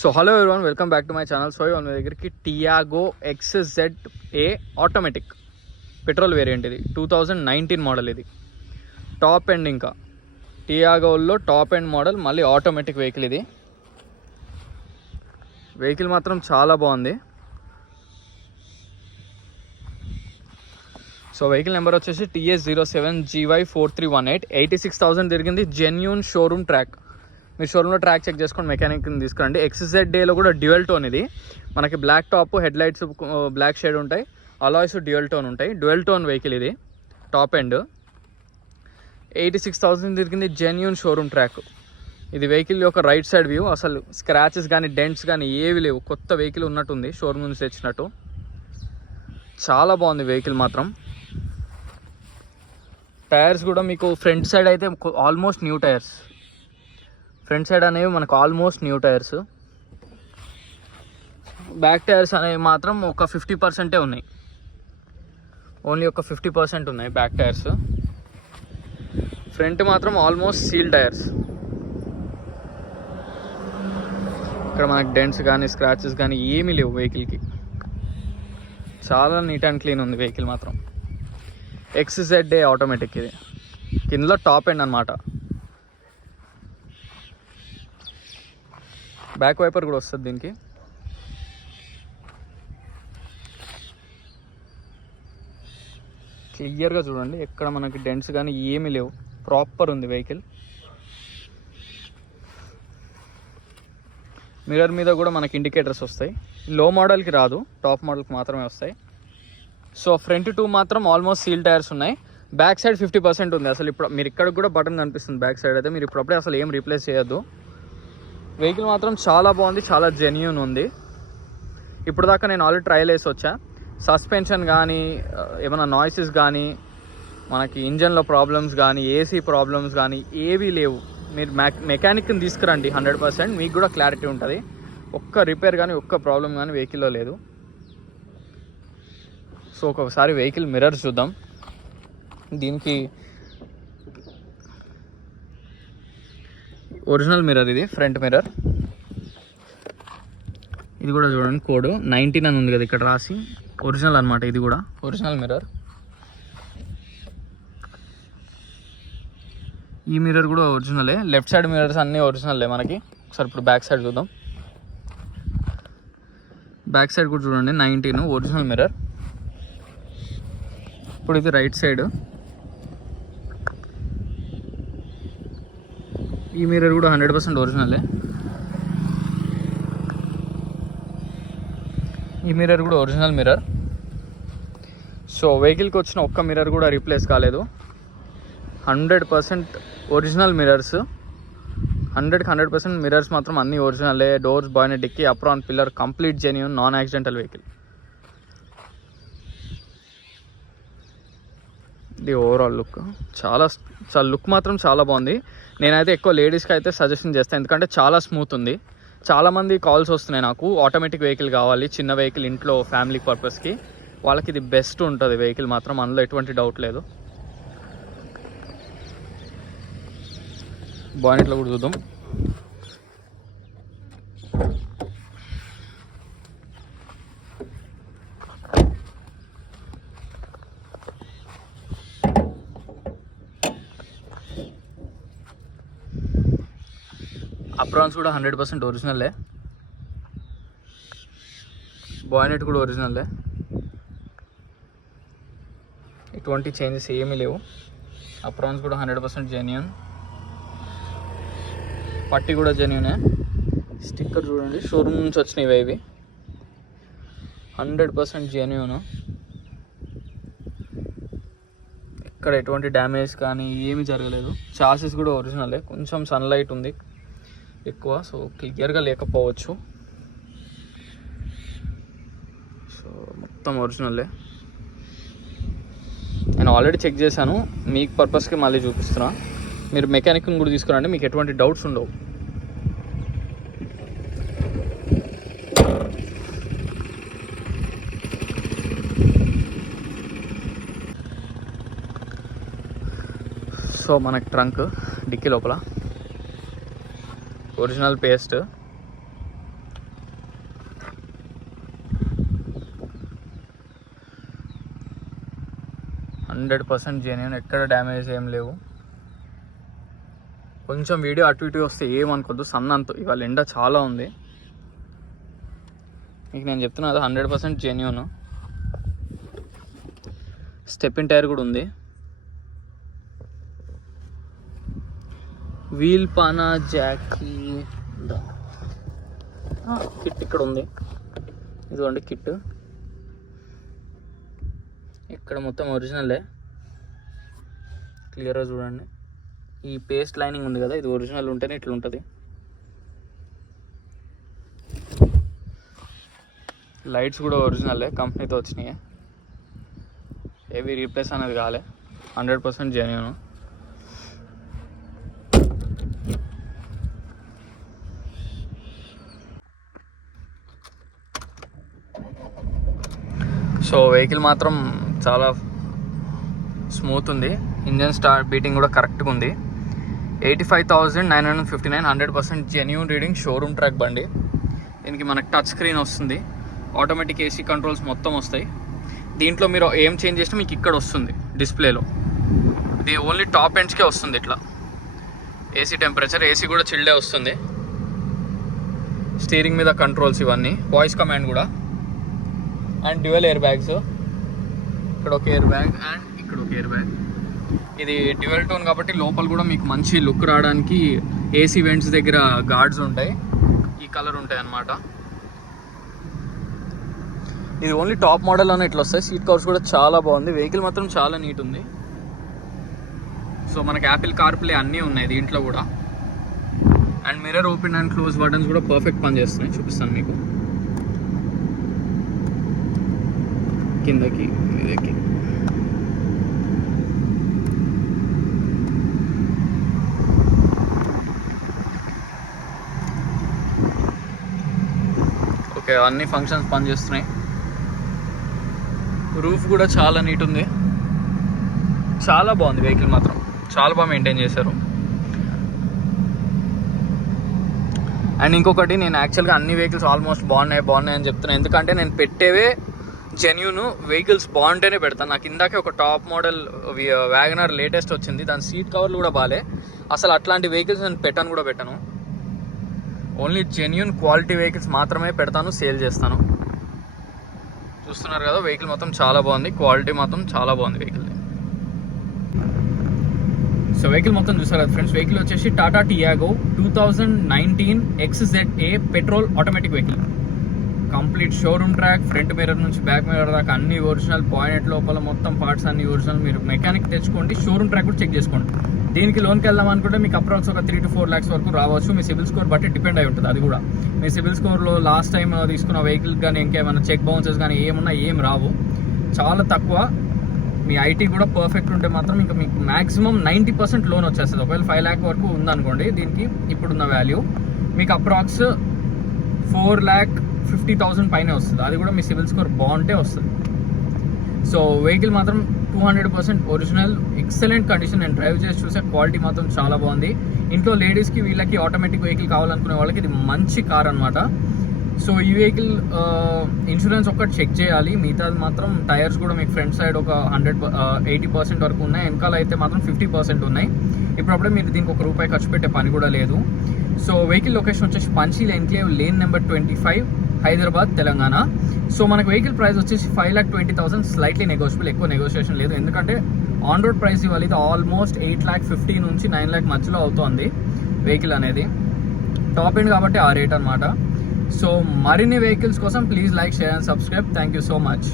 So hello everyone, welcome back to my channel. So మన దగ్గరికి Tiago XZA automatic petrol variant. ఇది 2019 model. ఇది top end, ఇంకా టియాగోలో top end model, మళ్ళీ automatic vehicle. ఇది వెహికల్ మాత్రం చాలా బాగుంది. సో వెహికల్ నెంబర్ వచ్చేసి TS07GY4318. 86,000 తిరిగింది. Genuine showroom track. మీరు షోరూమ్లో ట్రాక్ చెక్ చేసుకొని మెకానిక్ని తీసుకురండి. XZAలో కూడా డ్యూయల్ టోన్. ఇది మనకి black top, head lights black shade ఉంటాయి, అలాయ్స్ డ్యూయల్ టోన్ ఉంటాయి. డ్యూయల్ టోన్ వెహికల్ ఇది, టాప్ ఎండ్. 86,000 తిరిగింది. Genuine showroom track. ఇది వెహికల్ యొక్క రైట్ సైడ్ వ్యూ. అసలు స్క్రాచెస్ కానీ డెంట్స్ కానీ ఏవి లేవు. కొత్త వెహికల్ ఉన్నట్టుంది, షోరూమ్ నుంచి తెచ్చినట్టు. చాలా బాగుంది వెహికల్ మాత్రం. టైర్స్ కూడా మీకు ఫ్రంట్ సైడ్ అయితే almost new tyres. Front side అనేవి మనకు almost new tyres. Back tyres అనేవి మాత్రం ఒక 50% ఉన్నాయి. ఓన్లీ ఒక 50% ఉన్నాయి బ్యాక్ టైర్స్. ఫ్రంట్ మాత్రం ఆల్మోస్ట్ సీల్ టైర్స్. ఇక్కడ మనకు డెంట్స్ కానీ స్క్రాచెస్ కానీ ఏమీ లేవు వెహికల్కి. చాలా నీట్ అండ్ క్లీన్ ఉంది వెహికల్ మాత్రం. XZA automatic. ఇది కిందలో టాప్ ఎండ్ అనమాట. బ్యాక్ వైపర్ కూడా వస్తుంది దీనికి. క్లియర్గా చూడండి, ఎక్కడ మనకి డెంట్స్ కానీ ఏమీ లేవు. ప్రాపర్ ఉంది వెహికల్. మిర్రర్ మీద కూడా మనకి ఇండికేటర్స్ వస్తాయి. లో మోడల్కి రాదు, టాప్ మోడల్కి మాత్రమే వస్తాయి. సో ఫ్రంట్ 2 మాత్రం ఆల్మోస్ట్ సీల్ టైర్స్ ఉన్నాయి. బ్యాక్ సైడ్ 50% ఉంది. అసలు ఇప్పుడు మీరు ఇక్కడ కూడా బటన్ కనిపిస్తుంది బ్యాక్ సైడ్ అయితే. మీరు ఇప్పుడప్పుడే అసలు ఏం రీప్లేస్ చేయొద్దు. వెహికల్ మాత్రం చాలా బాగుంది, చాలా జెన్యూన్ ఉంది. ఇప్పుడు దాకా నేను ఆల్రెడీ ట్రయల్ వేసి వచ్చా. సస్పెన్షన్ కానీ, ఏమైనా నాయిసెస్ కానీ, మనకి ఇంజన్లో ప్రాబ్లమ్స్ కానీ, ఏసీ ప్రాబ్లమ్స్ కానీ ఏవీ లేవు. మీరు మెకానిక్ని తీసుకురండి, 100% మీకు కూడా క్లారిటీ ఉంటుంది. ఒక్క రిపేర్ కానీ, ఒక్క ప్రాబ్లం కానీ వెహికల్లో లేదు. సో ఒకసారి వెహికల్ మిర్రర్స్ చూద్దాం. దీనికి ఒరిజినల్ మిర్రర్, ఇది ఫ్రంట్ మిర్రర్. ఇది కూడా చూడండి, కోడ్ 19 అని ఉంది కదా ఇక్కడ రాసి. ఒరిజినల్ అనమాట, ఇది కూడా ఒరిజినల్ మిర్రర్. ఈ మిర్రర్ కూడా ఒరిజినలే. లెఫ్ట్ సైడ్ మిర్రర్స్ అన్నీ ఒరిజినలే మనకి. ఒకసారి ఇప్పుడు బ్యాక్ సైడ్ చూద్దాం. బ్యాక్ సైడ్ కూడా చూడండి, 19 ఒరిజినల్ మిర్రర్. ఇప్పుడు ఇది రైట్ సైడ్. ఈ మిర్రర్ కూడా 100% ఒరిజినలే. ఈ మిర్రర్ కూడా ఒరిజినల్ మిర్రర్. సో వెహికల్కి వచ్చిన ఒక్క మిర్రర్ కూడా రీప్లేస్ కాలేదు. 100% ఒరిజినల్ మిర్రర్స్. 100% మిర్రర్స్ మాత్రం అన్నీ ఒరిజినలే. Doors, bonnet, dickey, apron, pillar complete genuine, non accidental vehicle. ఇది ఓవరాల్ లుక్. చాలా లుక్ మాత్రం చాలా బాగుంది. నేనైతే ఎక్కువ లేడీస్కి అయితే సజెషన్ చేస్తాను, ఎందుకంటే చాలా స్మూత్ ఉంది. చాలామంది కాల్స్ వస్తున్నాయి నాకు, ఆటోమేటిక్ వెహికల్ కావాలి, చిన్న వెహికల్ ఇంట్లో ఫ్యామిలీ పర్పస్కి. వాళ్ళకి ఇది బెస్ట్ ఉంటుంది వెహికల్ మాత్రం, అందులో ఎటువంటి డౌట్ లేదు. బానెట్లో కూడా చూద్దాం. అప్రాన్స్ కూడా 100% ఒరిజినల్లే. బాయ్నెట్ కూడా ఒరిజినల్లే. ఎటువంటి చేంజెస్ ఏమీ లేవు. అప్రాన్స్ కూడా 100% జెన్యూన్. పట్టి కూడా జెన్యూనే. స్టిక్కర్ చూడండి, షోరూమ్ నుంచి వచ్చినవి ఇవి. 100% జెన్యూన్. ఇక్కడ ఎటువంటి డ్యామేజ్ కానీ ఏమీ జరగలేదు. చాసిస్ కూడా ఒరిజినలే. కొంచెం సన్లైట్ ఉంది ఎక్కువ, సో క్లియర్గా లేకపోవచ్చు. సో మొత్తం ఒరిజినల్లే. నేను ఆల్రెడీ చెక్ చేశాను, మీకు పర్పస్కి మళ్ళీ చూపిస్తున్నా. మీరు మెకానిక్ని కూడా తీసుకురండి, మీకు ఎటువంటి డౌట్స్ ఉండవు. సో మనకి ట్రంక్, డిక్కీ లోపల ఒరిజినల్ పేస్ట్, 100% జెన్యూన్, ఎక్కడ డ్యామేజ్ ఏం లేవు. కొంచెం వీడియో అటు ఇటు వస్తే ఏమనుకోద్దు, సన్నంత ఇవాళ ఎండ చాలా ఉంది. మీకు నేను చెప్తున్నా కదా 100% జెన్యూన్. స్టెప్పిన్ టైర్ కూడా ఉంది. వీల్ పానా జాకీ కిట్ ఇక్కడ ఉంది. ఇదిగోండి కిట్. ఇక్కడ మొత్తం ఒరిజినలే, క్లియర్గా చూడండి. ఈ పేస్ట్ లైనింగ్ ఉంది కదా, ఇది ఒరిజినల్ ఉంటేనే ఇట్లా ఉంటుంది. లైట్స్ కూడా ఒరిజినలే, కంపెనీతో వచ్చినాయి, ఏవి రీప్లేస్ అనేది కాలే. 100% జెన్యూన్. సో వెహికల్ మాత్రం చాలా స్మూత్ ఉంది. ఇంజన్ స్టార్ట్ బీటింగ్ కూడా కరెక్ట్గా ఉంది. 85,959, 100% జెన్యూన్ రీడింగ్, షోరూమ్ ట్రాక్ బండి. దీనికి మనకు టచ్ స్క్రీన్ వస్తుంది, ఆటోమేటిక్ ఏసీ కంట్రోల్స్ మొత్తం వస్తాయి. దీంట్లో మీరు ఏం చేంజ్ చేసినా మీకు ఇక్కడ వస్తుంది డిస్ప్లేలో. ఇది ఓన్లీ టాప్ ఎండ్స్కే వస్తుంది ఇట్లా. ఏసీ టెంపరేచర్, ఏసీ కూడా చిల్డే వస్తుంది. స్టీరింగ్ మీద కంట్రోల్స్ ఇవన్నీ, వాయిస్ కమాండ్ కూడా, అండ్ డ్యూయల్ ఎయిర్ బ్యాగ్స్. ఇక్కడ ఒక ఎయిర్ బ్యాగ్ అండ్ ఇక్కడ ఒక ఎయిర్ బ్యాగ్. ఇది డ్యూయల్ టోన్ కాబట్టి లోపల కూడా మీకు మంచి లుక్ రావడానికి ఏసీ వెంట్స్ దగ్గర గార్డ్స్ ఉంటాయి, ఈ కలర్ ఉంటాయి అన్నమాట. ఇది ఓన్లీ టాప్ మోడల్లోనే ఇట్లా వస్తాయి. సీట్ కవర్స్ కూడా చాలా బాగుంది. వెహికల్ మాత్రం చాలా నీట్ ఉంది. సో మనకి యాపిల్ కార్ప్లే అన్నీ ఉన్నాయి దీంట్లో కూడా. And mirror open and close buttons కూడా పర్ఫెక్ట్ పనిచేస్తున్నాయి. చూపిస్తాను మీకు. కిందకి మీదకి ఓకే, అన్ని ఫంక్షన్స్ పనిచేస్తున్నాయి. రూఫ్ కూడా చాలా నీట్ ఉంది, చాలా బాగుంది. వెహికల్ మాత్రం చాలా బాగా మెయింటైన్ చేశారు. అండ్ ఇంకొకటి, నేను యాక్చువల్గా అన్ని వెహికల్స్ ఆల్మోస్ట్ బాగున్నాయి అని చెప్తున్నాను. ఎందుకంటే నేను పెట్టేవే జెన్యూన్ వెహికల్స్, బాగుంటేనే పెడతాను. నాకు ఇందాకే ఒక టాప్ మోడల్ వ్యాగనర్ లేటెస్ట్ వచ్చింది, దాని సీట్ కవర్లు కూడా బాగాలే. అసలు అట్లాంటి వెహికల్స్ నేను పెట్టను. ఓన్లీ జెన్యూన్ క్వాలిటీ వెహికల్స్ మాత్రమే పెడతాను, సేల్ చేస్తాను. చూస్తున్నారు కదా, వెహికల్ మొత్తం చాలా బాగుంది, క్వాలిటీ మాత్రం చాలా బాగుంది వెహికల్. సో వెహికల్ మొత్తం చూసారు కదా ఫ్రెండ్స్. వెహికల్ వచ్చేసి Tata Tiago 2019 XZA petrol automatic vehicle. Complete showroom track, front mirror నుంచి బ్యాక్ మిర్రర్ దాకా అన్ని ఒరిజినల్. పాయింట్ లోపల మొత్తం పార్ట్స్ అన్ని ఒరిజినల్. మీరు మెకానిక్ తెచ్చుకోండి, షోరూమ్ ట్రాక్ కూడా చెక్ చేసుకోండి. దీనికి లోన్కి వెళ్దాం అనుకుంటే మీకు అప్రాక్స్ ఒక 3 to 4 lakhs వరకు రావచ్చు. మీ సిబిల్ స్కోర్ బట్టి డిపెండ్ అయి ఉంటుంది. అది కూడా మీ సిబిల్ స్కోర్లో లాస్ట్ టైం తీసుకున్న వెహికల్ కానీ ఇంకేమైనా చెక్ బౌన్సెస్ కానీ ఏమున్నా ఏం రావు, చాలా తక్కువ. మీ ఐటీ కూడా పర్ఫెక్ట్ ఉంటే మాత్రం ఇంకా మీకు మ్యాక్సిమం 90% లోన్ వచ్చేస్తుంది. ఒకవేళ 5 lakh వరకు ఉందనుకోండి, దీనికి ఇప్పుడున్న వాల్యూ మీకు అప్రాక్స్ 4,50,000 పైనే వస్తుంది. అది కూడా మీ సిబిల్ స్కోర్ బాగుంటే వస్తుంది. సో వెహికల్ మాత్రం 200% ఒరిజినల్, ఎక్సలెంట్ కండిషన్. నేను డ్రైవ్ చేసి చూసే క్వాలిటీ మాత్రం చాలా బాగుంది. ఇంట్లో లేడీస్కి వీళ్ళకి ఆటోమేటిక్ వెహికల్ కావాలనుకునే వాళ్ళకి ఇది మంచి కార్ అనమాట. సో ఈ వెహికల్ ఇన్సూరెన్స్ ఒక్కటి చెక్ చేయాలి, మిగతాది మాత్రం టైర్స్ కూడా మీకు ఫ్రంట్ సైడ్ ఒక 80% వరకు ఉన్నాయి, వెనకాల అయితే మాత్రం 50% ఉన్నాయి. ఇప్పుడప్పుడే మీరు దీనికి ₹1 ఖర్చు పెట్టే పని కూడా లేదు. సో వెహికల్ లొకేషన్ వచ్చేసి Panchsheel enclave lane number 25, Hyderabad, Telangana. So మనకు వెహికల్ ప్రైస్ వచ్చేసి 5,20,000, స్లైట్లీ నెగోషియబుల్, ఎక్కువ నెగోషియేషన్ లేదు. ఎందుకంటే ఆన్ రోడ్ ప్రైస్ ఇవాళ ఇది ఆల్మోస్ట్ 8,50,000 నుంచి 9 lakh మధ్యలో అవుతుంది వెహికల్ అనేది. టాప్ ఎండ్ కాబట్టి ఆ రేట్ అనమాట. సో మరిన్ని వెహికల్స్ కోసం please like, share and subscribe. Thank you so much.